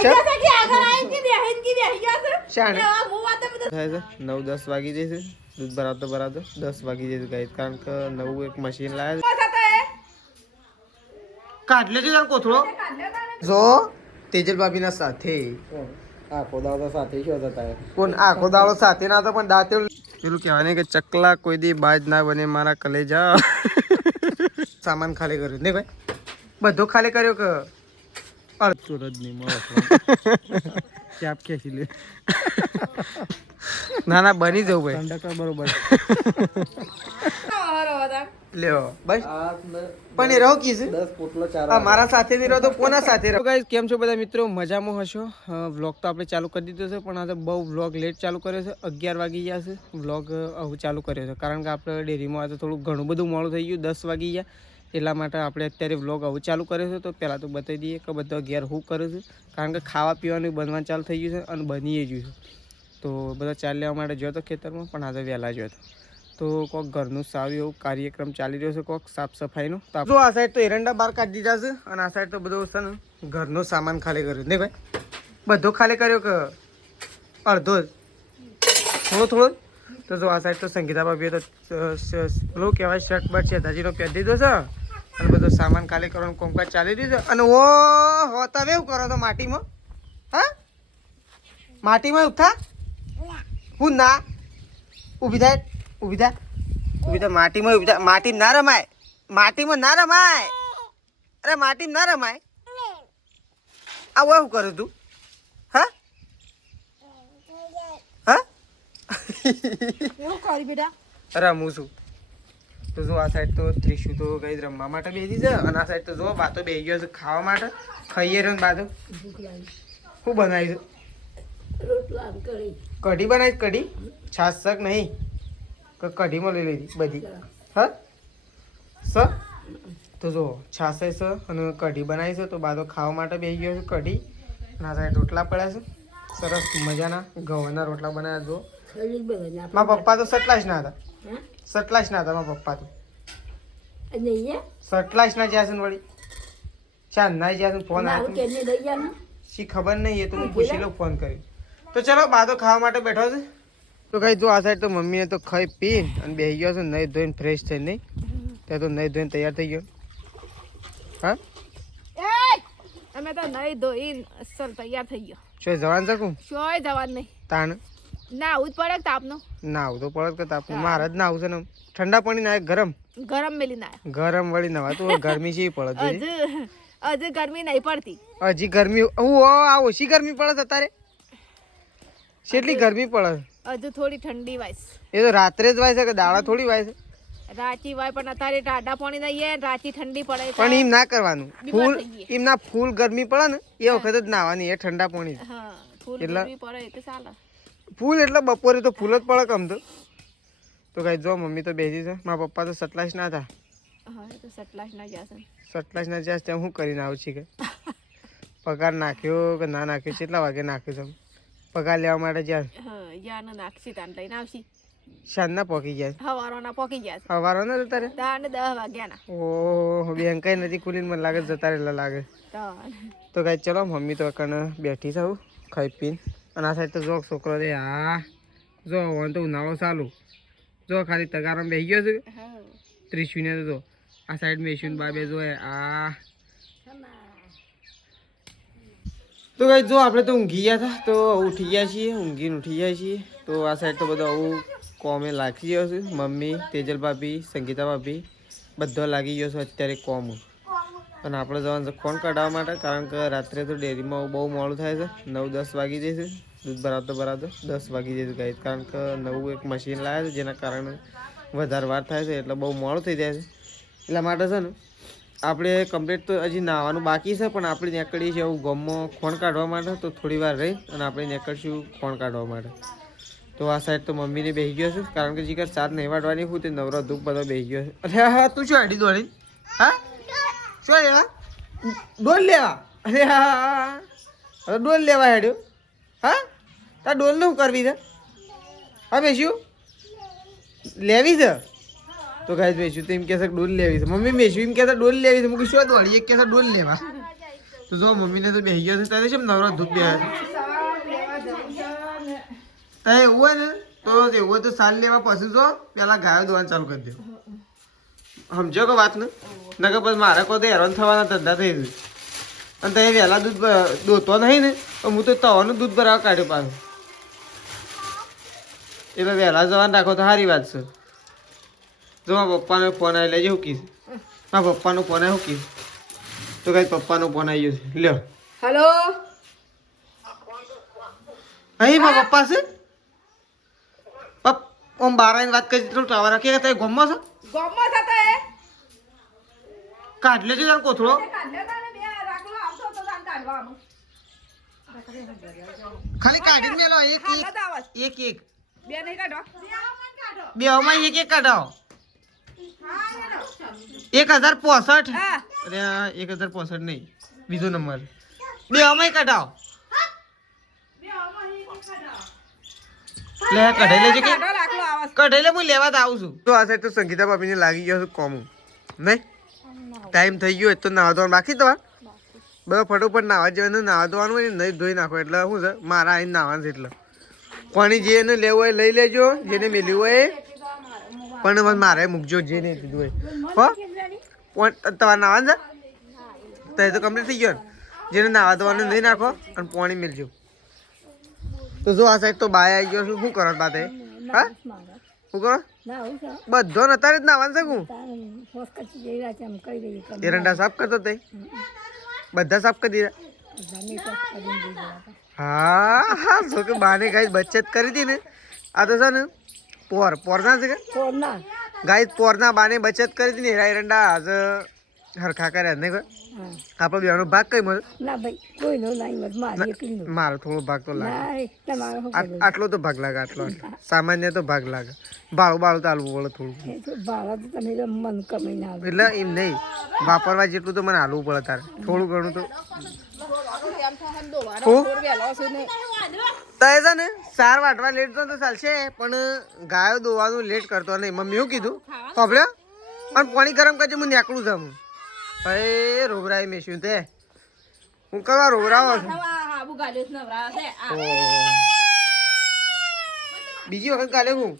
9-10 વાગી જશે દૂધ ભરાવતો 10 વાગી જશે ગાઈસ કારણ કે નવું એક મશીન લાવે કાઢ લેજો યાર કોથળો જો તેજલ ભાભી ના સાથે આખો દાડો સાથે શું હતા કોણ આખો દાડો સાથે ના તો પણ દાંતે પેલું કહેવાય ને કે ચકલા કોઈ દી બાજ ના બને મારા કલેજા સામાન ખાલી કર્યો ને ભાઈ બધો ખાલી કર્યો કે સુરજ નહીં મળે ચાપ ખેંચી લે ના ના બની જવું ભાઈ કંડક્ટર બરોબર લ્યો બસ પણ એ રહો કી છે 10 પોટલો ચાર મારા સાથે ની રહો તો કોના સાથે રહો ગાઈસ કેમ છો બધા મિત્રો મજામાં હશો વ્લોગ તો આપણે ચાલુ કરી દીધો છે પણ આજે બહુ વ્લોગ લેટ ચાલુ કર્યો છે 11 વાગી ગયા છે વ્લોગ હવે ચાલુ કર્યો છે કારણ કે આપણે ડેરીમાં આજે થોડું ઘણું બધું મોડું થઈ ગયું 10 વાગી ગયા એટલા માટે આપણે અત્યારે વ્લોગ હવે ચાલુ કર્યો છે તો પહેલાં તો બતાવી દઈએ કે બધા ઘેર હું કરે છે કારણ કે ખાવા પીવાનું બનવાનું ચાલુ થઈ ગયું છે અને બની ગયું છે તો બધા ચાલ લેવા માટે ગયો હતો ખેતરમાં પણ આજે વહેલા ગયો હતો તો કોઈક ઘરનું સારું એવું કાર્યક્રમ ચાલી રહ્યો છે કોઈક સાફ સફાઈનો જો આ સાઈડ તો એરંડા બહાર કાઢી દીધા છે અને આ સાઈડ તો બધો છે ને ઘરનો સામાન ખાલી કર્યો નહીં ભાઈ બધો ખાલી કર્યો કે અડધો થોડો તો જો આ સાઈડ તો સંગીતા ભાભીએ તો પેલું કહેવાય શર્ટ બર્ટ છે દાજીનો પહેરી દીધો છે અને બધો સામાન ખાલી કરવાનું કોમકાજ ચાલી દીધો અને ઓ હોતા એવું કરો તો માટીમાં હા માટીમાં ઉઠા હું ના ઊભી થાય માટીમાં ઊભી થાય માટી ના રમાય માટીમાં ના રમાય અરે માટીમાં ના રમાય આવું એવું કરું તું હા હા રમું છું તો જો આ સાઈડ તો ત્રીસું તો કઈ રમવા માટે બેસી છે અને આ સાઈડ તો જો બાતો બેસી ગયો છે ખાવા માટે ખાઈએ રહ્યો ને બાતો શું બનાવી છે કઢી બનાવી કઢી છાશ શક નહીં કઢીમાં લઈ લીધી બધી હા તો જો છાશ છે અને કઢી બનાવી છે તો બાતો ખાવા માટે બેસી ગયો છે કઢી અને આ સાઈડ રોટલા પડ્યા છે સરસ મજાના ઘઉંના રોટલા બનાવ્યા જો મારા પપ્પા તો સટલાશ ના હતા મારા પપ્પા તો સટલાશ ના જ્યાં છે ને વળી ચાંદ ના જ્યાં છે ફોન આવ્યો શી ખબર નહીં એ તો હું પૂછી લઉં ફોન કરી તો ચલો બાતો ખાવા માટે બેઠો છે તો કઈ જો આ સાઈડ તો મમ્મીએ તો ખાઈ પી અને બેસી ગયો છે નહીં ધોઈને ફ્રેશ થઈ નહીં ત્યાં તો નહીં ધોઈને તૈયાર થઈ ગયો હા અમે તો નહીં ધોઈને અસલ તૈયાર થઈ ગયો શું જવાન શકું શોય જવાન નહીં તાણ ના આવું જ પડે તાપનો ના આવું તો પડે કે તાપ મારે જ ના આવું છે ને ઠંડા પાણી ના ગરમ મેલી ના ગરમ વળી નવા તો ગરમી છે પડે હજુ ગરમી નહીં પડતી હજી ગરમી ઓછી ગરમી પડે છે તારે કેટલી ગરમી પડે હજુ થોડી ઠંડી વાય એ તો રાત્રે જ વાય છે કે દાડા થોડી વાય છે રાચી વાય પણ અત્યારે ટાઢા પાણી નહીં રાચી ઠંડી પડે પણ એમ ના કરવાનું ફૂલ ગરમી પડે ને એ વખત જ નાવાની એ ઠંડા પાણી ફૂલ એટલે બપોરે તો ફૂલ જ પડે કમ તો કઈ જો મમ્મી તો બેસી છે મારા પપ્પા તો સટલાશ ના હતા સટલાશ ના જ્યાં ત્યાં હું કરીને આવું છું કે પગાર નાખ્યો કે ના નાખ્યો કેટલા વાગે નાખ્યો છે પગાર લેવા માટે જ્યાં નાખશી તાન લઈને આવશી સાંજના પોકી ગયા હવારોના પોકી ગયા હવારોના જતા રે 10 વાગ્યાના ઓહ બેંક કઈ નથી ખુલીને મને લાગે જતા રહેલા લાગે તો કઈ ચલો મમ્મી તો કને બેઠી છે ખાઈ પીને અને આ સાઈડ તો જો છોકરો રે હા જો વાન તો ઉનાળો ચાલુ જો ખાલી તગારામાં બેસી ગયો છે ત્રીસુને તો જો આ સાઈડ મેશું બાબે જો આ તો કઈ જો આપણે તો ઊંઘી ગયા હતા તો ઉઠી ગયા છીએ ઊંઘીને ઉઠી ગયા છીએ તો આ સાઈડ તો બધું આવું કોમે લાગી ગયો છે મમ્મી તેજલ ભાભી સંગીતા ભાભી બધો લાગી ગયો છે અત્યારે કોમ અને આપણે જવાનું છે કોણ કાઢવા માટે કારણ કે રાત્રે તો ડેરીમાં બહુ મોડું થાય છે 9-10 વાગી જશે દૂધ ભરાવતો 10 વાગી જશે ગાઈસ કારણ કે નવું એક મશીન લાવ્યા છે જેના કારણે વધારે વાર થાય છે એટલે બહુ મોડું થઈ જાય છે એટલા માટે છે ને આપણે કમ્પ્લીટ તો હજી નાવાનું બાકી છે પણ આપણે નીકળીએ છીએ એવું ગમમાં ખોણ કાઢવા માટે તો થોડી વાર રહી અને આપણે નીકળશું ખોણ કાઢવા માટે તો આ સાઈડ તો મમ્મીને બેસી ગયો છે કારણ કે જીકર 7 નહીં વાટવાની હું તે નવરો ધૂપ બધો બેસી ગયો છે અરે હા તું શું હાડી દોડી હા શું લેવા ડોલ લેવા અરે હા ડોલ લેવા હેડ્યો હા તાર ડોલ શું કરવી છે હા બેસ્યું લેવી છે તો ગાઈસ બેસ્યું તો એમ કહેશે ડોલ લેવી છે મમ્મી બેસ્યું એમ કહેતા ડોલ લેવી છે મૂકી શું દોડી એક કહેતા ડોલ લેવા તો જો મમ્મીને તો બેહી ગયો છે ત્યારે કેમ નવરો ધૂપ બે તારે એવું હોય ને તો એવું હોય તો સાલ લેવા પછી જો પેલા ગાયો દોવાનું ચાલુ કરી દે સમજો કે વાત ને નકર પછી મારે કોઈ હેરાન થવાના ધંધા થઈ ગયું અને તે વહેલા દૂધ દોતો નહીં ને તો હું તો તવાનું દૂધ ભરાવા કાઢ્યો પાછું એટલે વહેલા જવાનું રાખો તો સારી વાત છે જો મારા પપ્પાનો ફોન આવી લેજે હું કીધું મારા પપ્પાનો ફોન આવી શું કીધું તો કઈ પપ્પાનો ફોન આવી ગયો છે લ્યો હેલો અહીં મારા પપ્પા છે આમ બાર આવીને વાત કરી તો ટાવર રાખી તમે ગમો છો ગોમો થતો એ કાઢ લેજો તાર કોથળો ખાલી કાઢીને મેલો એક એક એક બે નહીં કાઢો બે આમાં એક કાઢાવો 1065 હા અરે 1065 નહીં બીજો નંબર બે આમાં કાઢાવો લે કઢાઈ લેજો કે કાઢો રાખલો આવાજ કઢાઈ લે હું લેવા આવું છું તો આ સાઈડ તો સંગીતા ભાભીને લાગી ગયો છે કોમ નહીં ટાઈમ થઈ ગયો તો નાવા ધોવાનું બાકી તો બધા ફટોફટ નાવા જવાનું નાવા ધોવાનું હોય નહીં ધોઈ નાખો એટલે શું છે મારા આવીને નાવાનું છે એટલે પાણી જેને લેવું હોય લઈ લેજો જેને મેલ્યું હોય પણ મારે મૂકજો જે નહીં કીધું હોય હો તમારે નાવાનું છે તો એ તો કમ્પ્લીટ થઈ ગયો ને જેને નાવા ધોવાનું નહીં નાખો અને પાણી મેળજો તો જો આ સાઈડ તો બાય આવી ગયો છું શું કરો બાતે હા શું કરો બધો ને અત્યારે જ નાવાનું છે હું એરંડા સાફ કરતો તે બધા સાફ કરી દીધા હા હા જો કે બાને ગાય બચત કરી હતી ને આ તો છે ને પોરના છે કે ગાય પોરના બાને બચત કરી હતી ને એરંડા આજ હરખા કર્યા ને આપણે બેનો ભાગ કઈ મળે મારો થોડો ભાગ તો લાગે આટલો તો ભાગ લાગે આટલો સામાન્ય તો ભાગ લાગે બાળું ચાલવું પડે થોડું એટલે એમ નહીં વાપરવા જેટલું તો મને હાલવું પડે તારે થોડું ઘણું તો છે ને સાર વાટવા લેટ તો ચાલશે પણ ગાયો દોવાનું લેટ કરતો નહીં મમ્મી એવું કીધું ખબર પણ પાણી ગરમ કરજે હું નીકળું છું ભાઈ રોગરાઈ મેશ્યું તે હું કરવા રોગરાવો છું બીજી વખત કાલે હું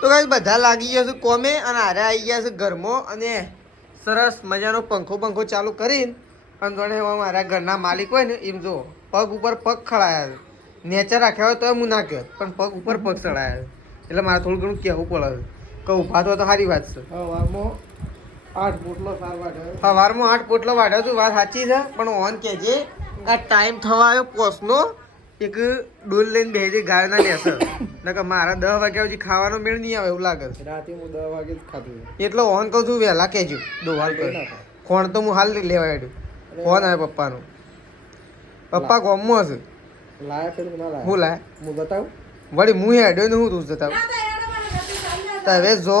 તો કઈ બધા લાગી ગયા છે કોમે અને હારે આવી ગયા છે ઘરમાં અને સરસ મજાનો પંખો ચાલુ કરીને અને જોડે મારા ઘરના માલિક હોય ને એમ જો પગ ઉપર પગ ખડાયા નેચર રાખ્યા હોય તો હું ના કહેત પણ પગ ઉપર પગ ચડાયા એટલે મારે થોડું ઘણું કહેવું પડે કે ઊભા તો સારી વાત છે સવારમાં 8 પોટલો વાઢ્યો છું વાત સાચી છે પણ ઓન કહેજે આ ટાઈમ થવા આવ્યો પોસનો એક ડોલ લઈને બેસી ગાયો ના લેશે નકર મારા 10 વાગ્યા સુધી ખાવાનો મેળ નહીં આવે એવું લાગે છે રાતે હું 10 વાગે જ ખાધું એટલે ઓન કહું છું વહેલા કહેજો દોવાલ પર ફોન તો હું હાલ લેવા આવ્યો ફોન આવે પપ્પાનો પપ્પા ગોમમાં હશે હું લાયા હું બતાવું વળી હું હેડ્યો ને હું તું બતાવું હવે જો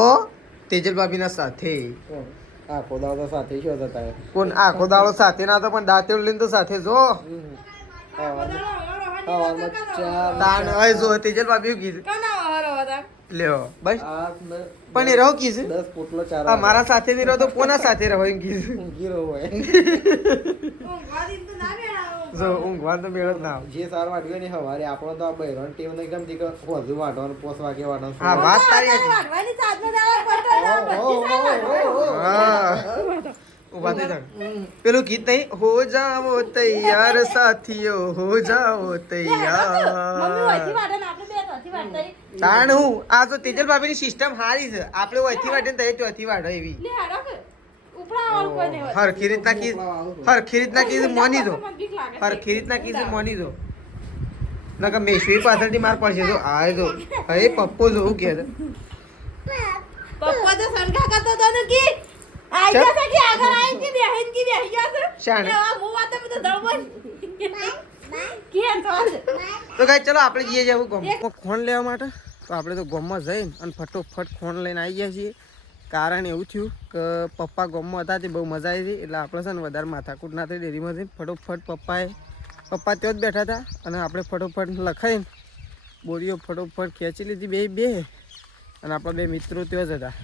તેજલ ભાભીના સાથે આખો દાડો સાથે શું હતા કોણ આખો દાડો સાથે ના તો પણ દાંતેડ લઈને તો સાથે જો જો તેજલ ભાભી કીધું લ્યો બસ પણ એ રહો કીધું 10 પોટલો ચાર મારા સાથે ની રહો તો કોના સાથે રહો એમ કીધું જો ઊંઘવા તો મેળ જ ના જે સાર વાટવ્યો ને હવારે આપણો તો આ બહેરાન ટેવ નહીં ગમતી કે વધુ વાટવાનું 5 વાગે વાટવાનું હા વાત તારી ઉભા થઈ જાવ પેલું ગીત નહીં હો જાઓ તૈયાર સાથીઓ હો જાઓ તૈયાર તાણ હું આ તો તેજલ ભાભીની સિસ્ટમ સારી છે આપણે ઓયથી વાટે ને ત્યાંથી વાટો એવી હરખી રીતના કીધું મોની દો હરખી રીતના કીધું મોની દો નકર મેશ્વી પાછળથી માર પડશે તો આ જો હે પપ્પો જોવું કે પપ્પા તો સંકા કરતો તો ને કી આઈ જશે કે આગળ આઈ કે બેહીન કી બેહી જશે શાણે મો વાતે તો દળબન કેમ તો ગાઈ ચલો આપણે જઈએ જાવ ગોમ ખોણ લેવા માટે તો આપણે તો ગોમમાં જઈને અને ફટોફટ ખોણ લઈને આવી ગયા છીએ કારણ એવું થયું કે પપ્પા ગોમમાં હતા તે બહુ મજા આવી હતી એટલે આપણે છે ને વધારે માથાકૂટ ના થઈ ડેરીમાં જઈને ફટોફટ પપ્પા ત્યાં જ બેઠા હતા અને આપણે ફટોફટ લખાઈને બોરીઓ ફટોફટ ખેંચી લીધી બે અને આપણા 2 મિત્રો ત્યાં જ હતા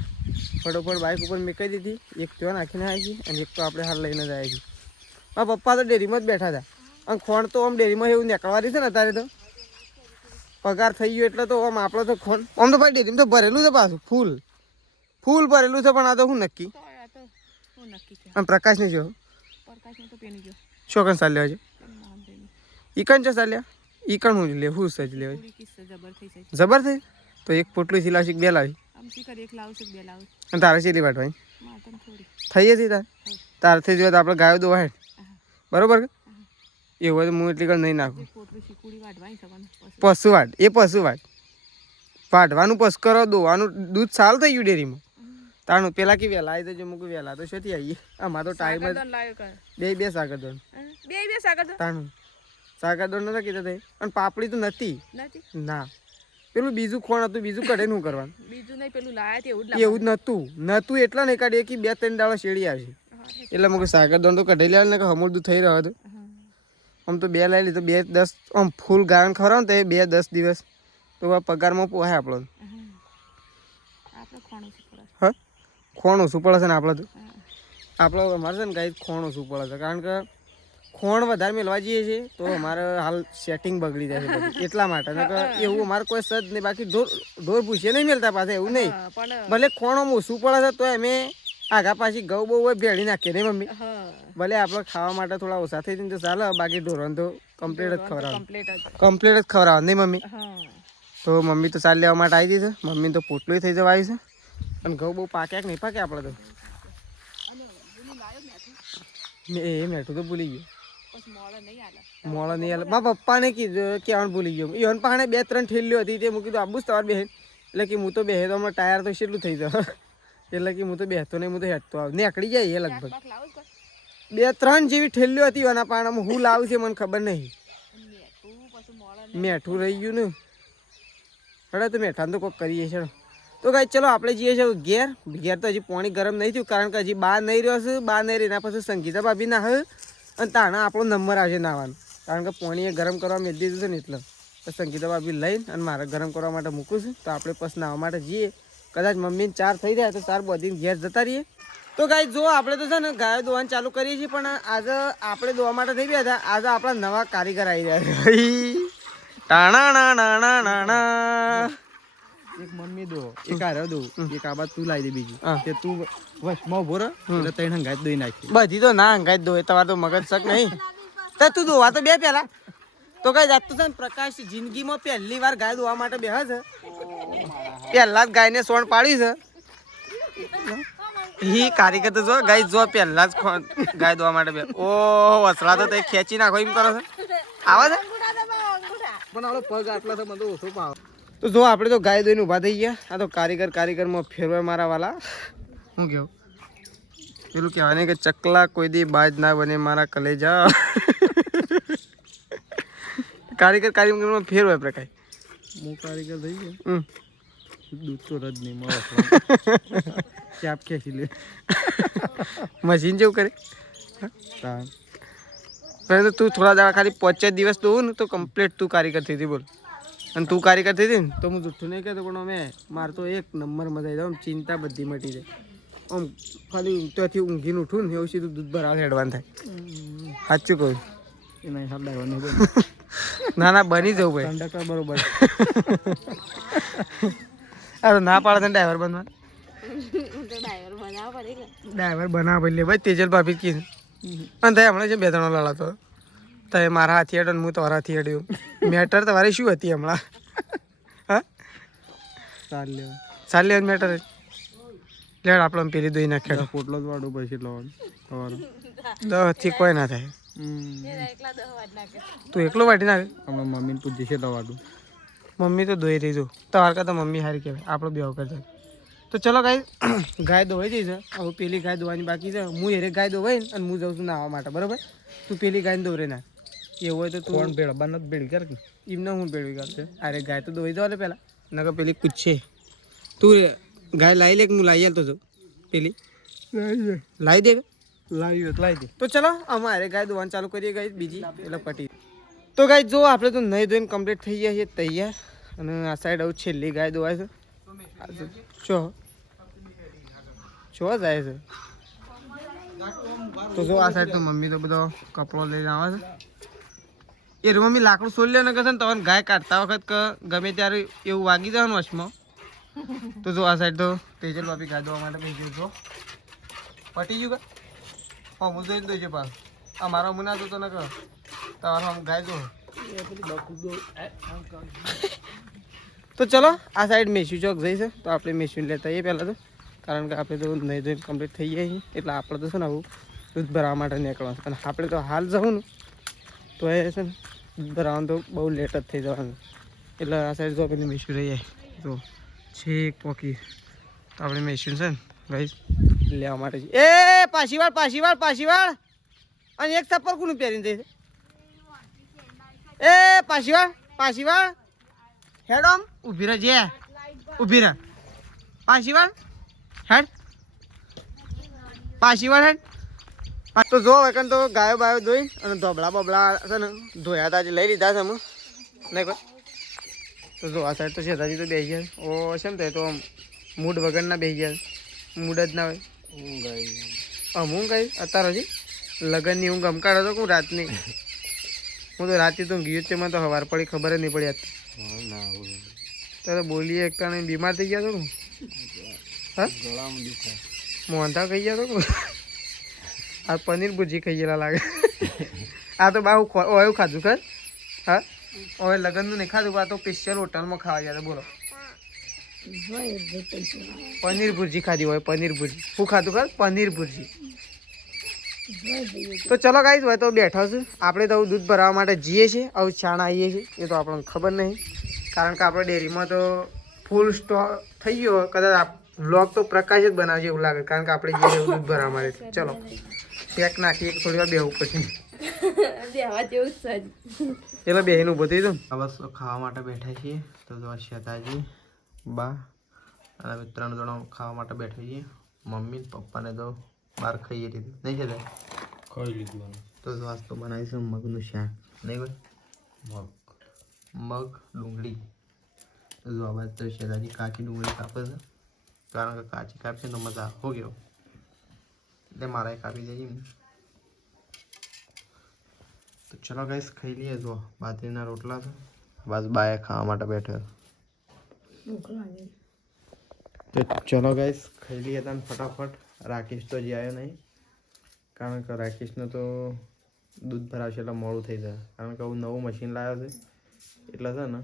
ફટોફટ બાઇક ઉપર મેકાઈ દીધી એક ત્યાં નાખીને આવી હતી અને એક તો આપણે હાલ લઈને જ આવી હતી મારા પપ્પા તો ડેરીમાં જ બેઠા હતા અને ખોણ તો આમ ડેરીમાં એવું નીકળવાની છે ને અત્યારે તો પગાર થઈ ગયો એટલે તો આમ આપણો તો ખોણ આમ તો ભાઈ ડેરીમાં તો ભરેલું છે પાછું ફૂલ ભરેલું છે પણ આ તો શું નક્કી અને પ્રકાશ નહીં જો શોકન ચાલ્યો છે ઈકણ છે ચાલ્યા ઈકણ હું લે હું સજ લે જબર થઈ તો એક પોટલું થી લાવશે બે લાવી અને તારે ચેલી વાટવાની થઈ હતી તારથી જોઈએ તો આપણે ગાયો દો વાહેડ બરોબર કે એવું હોય તો હું એટલી કણ નહીં નાખું પશુ વાટ વાટવાનું પસ કરો દોવાનું દૂધ સારું થઈ ગયું ડેરીમાં તાણું પેલા કે વહેલા આવી તો મૂકું વહેલા તો શેથી આવીએ આમાં તો ટાઈમ જ બે સાગરદોન તાણું સાગરદોન નતા કીધા થઈ અને પાપડી તો નથી ના પેલું બીજું ખોણ હતું બીજું કઢે નું કરવાનું એવું જ નતું એટલા નહીં કાઢે કે 2-3 દાડા શેડી આવશે એટલે મૂકું સાગરદોન તો કઢી લેવા ને કે હમુર દૂધ થઈ રહ્યો હતું આમ તો 2 લઈ લીધો 2-10 આમ ફૂલ ગાયન ખવડાવ ને તો 2-10 દિવસ તો પગારમાં પોહાય આપણો હા ખોણ ઓછું પડે છે ને આપણે તો આપણો અમારે છે ને ગાય ખોણ ઓછું પડે છે કારણ કે ખોણ વધારે મેળવા જઈએ છીએ તો અમારે હાલ સેટિંગ બગડી જાય છે બધું એટલા માટે એવું અમારે કોઈ સજ નહીં બાકી ઢોર પૂછીએ નહીં મેળતા પાસે એવું નહીં ભલે ખોણ ઓછું પડે છે તો અમે આગા પાછી ઘઉં બહુ હોય ભેળી નાખીએ નહીં મમ્મી ભલે આપણે ખાવા માટે થોડા ઓછા થઈ જાય તો ચાલે બાકી ઢોરોને તો કમ્પ્લીટ જ ખવડાવે નહીં મમ્મી તો મમ્મી તો ચાલ લેવા માટે આવી ગઈ છે મમ્મી તો પોટલું થઈ જવા આવી છે અને ઘઉં બહુ પાક્યા કે નહીં પાકે આપણે તો એ મેઠું તો ભૂલી ગયો મોળો નહીં હાલે મારા પપ્પાને કીધું કહેવાનું ભૂલી ગયો ઈવન પાણે 2-3 ઠેલીઓ હતી તે મૂકી તો આબુ જ તમારે બેહેન એટલે કે હું તો બેહે તો હમણાં ટાયર તો કેટલું થઈ જાય એટલે કે હું તો બેહતો નહીં હું તો હેઠતો આવ નીકળી જાય એ લગભગ 2-3 જેવી ઠેલીઓ હતી એના પાણામાં હું લાવું છે મને ખબર નહીં મેઠું રહી ગયું ને હડે તો મેઠાને તો કોઈક કરીએ છે તો કાંઈ ચલો આપણે જઈએ છીએ ઘેર તો હજી પાણી ગરમ નહીં થયું કારણ કે હજી બહાર નહીં રહ્યો છે બહાર નહીં રહ્યો એના પછી સંગીતા ભાભી ના હોય અને તાણા આપણો નંબર આવશે નાવાનું કારણ કે પાણી એ ગરમ કરવા મેળ દીધું છે ને એટલે તો સંગીતા ભાભી લઈને અને મારે ગરમ કરવા માટે મૂકું છું તો આપણે પછી નાવા માટે જઈએ કદાચ મમ્મીને 4 થઈ જાય તો 4 બધીને ઘેર જતા રહીએ તો ગાય જો આપણે તો છે ને ગાયો દોવાનું ચાલુ કરીએ છીએ પણ આજે આપણે દોવા માટે થઈ ગયા હતા આજે આપણા નવા કારીગર આવી રહ્યા છે ટાણા એક મમ્મી દો એક આ દો એક આ બાદ તું લાવી દે બીજી તે તું વસમાં ઉભો રહે એટલે તઈને હંગાત દોઈ નાખી બધી તો ના હંગાત દો તમારે તો મગજ શક નહીં તો તું દોવા તો બે પેલા તો કઈ જાત તો છે ને પ્રકાશ જિંદગીમાં પહેલી વાર ગાય દોવા માટે બેહે છે પહેલા જ ગાયને સોણ પાડી છે ઈ કારીગર તો જો ગાય જો પહેલા જ ગાય દોવા માટે બે ઓ વસલા તો તે ખેંચી નાખો એમ કરો છે આવા છે પણ આપણો પગ આટલા તો બધું ઓછો પાવ તો જો આપણે તો ગાય દોઈને ઊભા થઈ ગયા આ તો કારીગરમાં ફેરવાય મારા વાલા હું કેવું પેલું કહેવાય ને કે ચકલા કોઈ દી બાજ ના બને મારા કલેજા કારીગરમાં ફેરવાય પ્રકાશ હું કારીગર થઈ ગયો દૂધ તો રદ નહીં મળે ચાપ ખેંચી લે મશીન જેવું કરે પહેલાં તો તું થોડા દાડા ખાલી 5 દિવસ દોવું ને તો કમ્પ્લીટ તું કારીગર થઈ હતી બોલ અને તું કારીગર થઈ હતી ને તો હું જુઠ્ઠું નહીં કહેતો પણ અમે મારે તો એક નંબર મજા આવી જાય આમ ચિંતા બધી મટી જાય આમ ખાલી ત્યાંથી ઊંઘીને ઉઠું ને એવું સીધું દૂધ ભરાવા હેડવાન થાય સાચું કહું એ નહીં ના ના બની જવું ભાઈ કંડક્ટર બરોબર અરે ના પાડે ડ્રાઈવર બનવા ડ્રાઈવર બનાવવા એટલે ભાઈ તેજલ ભાભી કીધું અને થાય હમણાં છે 2-3 લડાતો તો મારા હાથી હેડો હું તમારા હાથી હેડ્યું મેટર તમારી શું હતી હમણાં હા ચાલ લે મેટર લેડ આપણે પેલી દોઈ નાખ્યા પોટલો જ વાળું પછી લવાનું દહથી કોઈ ના થાય તું એકલો વાટી નાખે હમણાં મમ્મીને પૂછી છે લવાડું મમ્મી તો દોઈ રહી જો તમારે કરતા મમ્મી સારી કહેવાય આપણો બેવ કરતા તો ચલો ગાય દોવાઈ જઈ છે હવે પેલી ગાય દોવાની બાકી છે હું એરે ગાય દોવાઈ ને અને હું જાઉં છું નાહવા માટે બરાબર તું પેલી ગાયને દોરે ના એવું હોય તો તું ભેળવા નથી ભેળી કર એમને હું ભેળવી કરશે અરે ગાય તો દોઈ દો પેલા નકર પેલી પૂછશે તું ગાય લાવી લે કે હું લાવી હાલતો છું પેલી લાવી દે લાવી દે તો ચલો અમારે ગાય દોવાનું ચાલુ કરીએ ગાય બીજી એટલે પટી તો ગાય જો આપણે તો નહીં ધોઈને કમ્પ્લીટ થઈ ગયા છીએ તૈયાર અને આ સાઈડ આવું છેલ્લી ગાય દોવાય છે ચો જાય છે તો જો આ સાઈડ તો મમ્મી તો બધો કપડો લઈને આવે છે. એ મમ્મી લાકડું સોલી લે ને કહે ને તમને ગાય કાઢતા વખત ગમે ત્યારે એવું વાગી જવાનું વચમાં. તો જો આ સાઈડ તો તેજલ બાપી ગાય દોવા માટે બેસી ગયો. પટી ગયું કે હા હું જોઈ દઉં છે પાસ. આ મારો મુના તો ને કહો તમારો આમ ગાય જો. તો ચલો આ સાઈડ મેસ્યુ ચોક જઈશે તો આપણે મેસ્યુ લેતા આવીએ પહેલાં તો, કારણ કે આપણે તો નહીં ધોઈને કમ્પ્લીટ થઈ જાય એટલે આપણે તો છે ને આવું દૂધ ભરાવા માટે નીકળવાનું. અને આપણે તો હાલ જવું ને તો એ છે ને દૂધ ભરાવાનું તો બહુ લેટ જ થઈ જવાનું. એટલે આ સાઈડ જો પેલી મેસ્યુ રહી જાય તો છેક પોકી તો આપણે મેસ્યુ છે ને ભાઈ લેવા માટે એ પાછીવાળ અને એક ચપ્પલ કોનું પહેરીને જઈશે એ પાછીવાળ હેડ આમ ઊભી રહે જે ઊભી રહે પાછીવાળ હેડ તો જો વેકન તો ગાયો બાયો ધોઈ અને ધોબળા બબળા છે ને ધોયા હતા લઈ લીધા છે અમે નહીં કોઈ. તો જો આ સાઈડ તો શેતાજી તો બેસી ગયા ઓ છે ને તો મૂડ વગરના બેસી ગયા. મૂડ જ ના હોય હું કઈ અત્યારે હજી લગ્નની ઊંઘ અમકાડો તો હું રાતની હું તો રાતે તો ગયું છે મને તો સવાર પડી ખબર જ નહીં પડી. તો બોલીએ એક ટાણે બીમાર થઈ ગયા તો હા મોહનથાળ ખાઈ ગયા તો આ પનીર ભુજી ખાઈ ગયેલા લાગે. આ તો બા એવું ખાધું ખર હા હવે લગ્નનું નહીં ખાધું આ તો સ્પેશિયલ હોટલમાં ખાવા ગયા બોલો. પનીર ભુરજી ખાધી હોય પનીર ભુરજી શું ખાધું ખર પનીર ભુરજી. તો ચલો ગાઈસ હોય તો બેઠો છું આપણે તો દૂધ ભરાવા માટે જઈએ છીએ આવું છાણા આવીએ છીએ એ તો આપણને ખબર નહીં, કારણ કે આપણે ડેરીમાં તો ફૂલ સ્ટોક થઈ ગયો. કદાચ વ્લોગ તો પ્રકાશ જ બનાવશે એવું લાગે, કારણ કે આપણે જઈએ દૂધ ભરાવા માટે. ચલો પેક નાખીએ થોડી વાર બેહવું પછી એટલે બેહીને ઊભો થઈ દઉં. બસ ખાવા માટે બેઠા છીએ તો શેતાજી બા અને અમે 3 જણા ખાવા માટે બેઠા છીએ. મમ્મી પપ્પાને તો બહાર ખાઈ લીધું નહીં છે ખાઈ લીધું. તો આજ તો બનાવીશું મગનું શાક નહીં ભાઈ મગ ડુંગળી. જો આ બાદ તો શેતાજી કાચી ડુંગળી કાપે છે, કારણ કે કાચી કાપશે તો મજા હો ગયો એટલે મારા કાપી દઈએ ને. તો ચલો ગાઈસ ખાઈ લઈએ. જો બાજરીના રોટલા છે બસ બાએ ખાવા માટે બેઠા. તો ચલો ગાઈસ ખાઈ લઈએ તમે ફટાફટ. રાકેશ તો જે આવ્યો નહીં, કારણ કે રાકેશને તો દૂધ ભરાવશે એટલે મોડું થઈ જાય, કારણ કે હું નવું મશીન લાવ્યો છે એટલે છે ને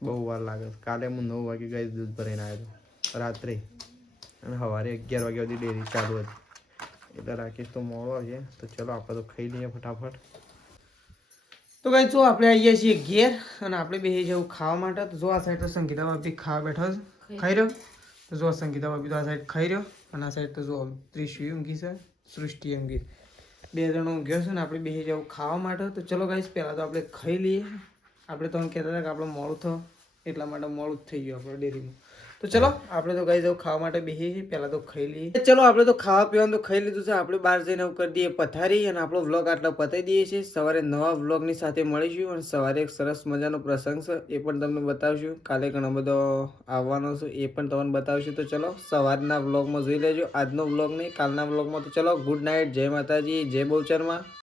બહુ વાર લાગે. કાલે હું 9 વાગે ગાઈસ દૂધ ભરાઈને આવ્યો હતો રાત્રે અને સવારે 11 વાગ્યા સુધી ડેરી ચાલુ હતી એટલે રાકેશ તો મોડો આવશે. તો ચલો આપણે તો ખાઈ લઈએ ફટાફટ. તો ગાઈસ જો આપણે આવીએ છીએ ઘેર અને આપણે બેસી જવું ખાવા માટે. તો જો આ સાઈડ તો સંગીતા બાપી ખાવા બેઠો છે ખાઈ રહ્યો. તો જો સંગીતા બાપી તો આ સાઈડ ખાઈ રહ્યો અને આ સાઈડ તો જો ત્રિશી ઊંઘી છે સૃષ્ટિ ઊંઘી. 2 જણો ઊંઘ્યો છે ને આપણે બેસી જવું ખાવા માટે. તો ચલો ગાઈસ પહેલાં તો આપણે ખાઈ લઈએ. આપણે તો કહેતા હતા કે આપણે મોડું થયું એટલા માટે મોડું જ થઈ ગયું આપણે ડેરીમાં. તો ચલો આપણે તો ગાઈસ ખાવા માટે બેસીએ છીએ, પહેલાં તો ખાઈ લઈએ. ચલો આપણે તો ખાવા પીવાનું તો ખાઈ લીધું છે. આપણે બહાર જઈને એવું કરી દઈએ પથારી અને આપણો વ્લોગ આટલો પતાવી દઈએ છીએ. સવારે નવા વ્લોગની સાથે મળીશું અને સવારે એક સરસ મજાનો પ્રસંગ છે એ પણ તમને બતાવશું. કાલે ઘણો બધો આવવાનો છે એ પણ તમને બતાવશું. તો ચલો સવારના વ્લોગમાં જોઈ લેજો આજનો વ્લોગ નહીં કાલના વ્લોગમાં. તો ચલો ગુડ નાઇટ, જય માતાજી, જય બહુચરમાં.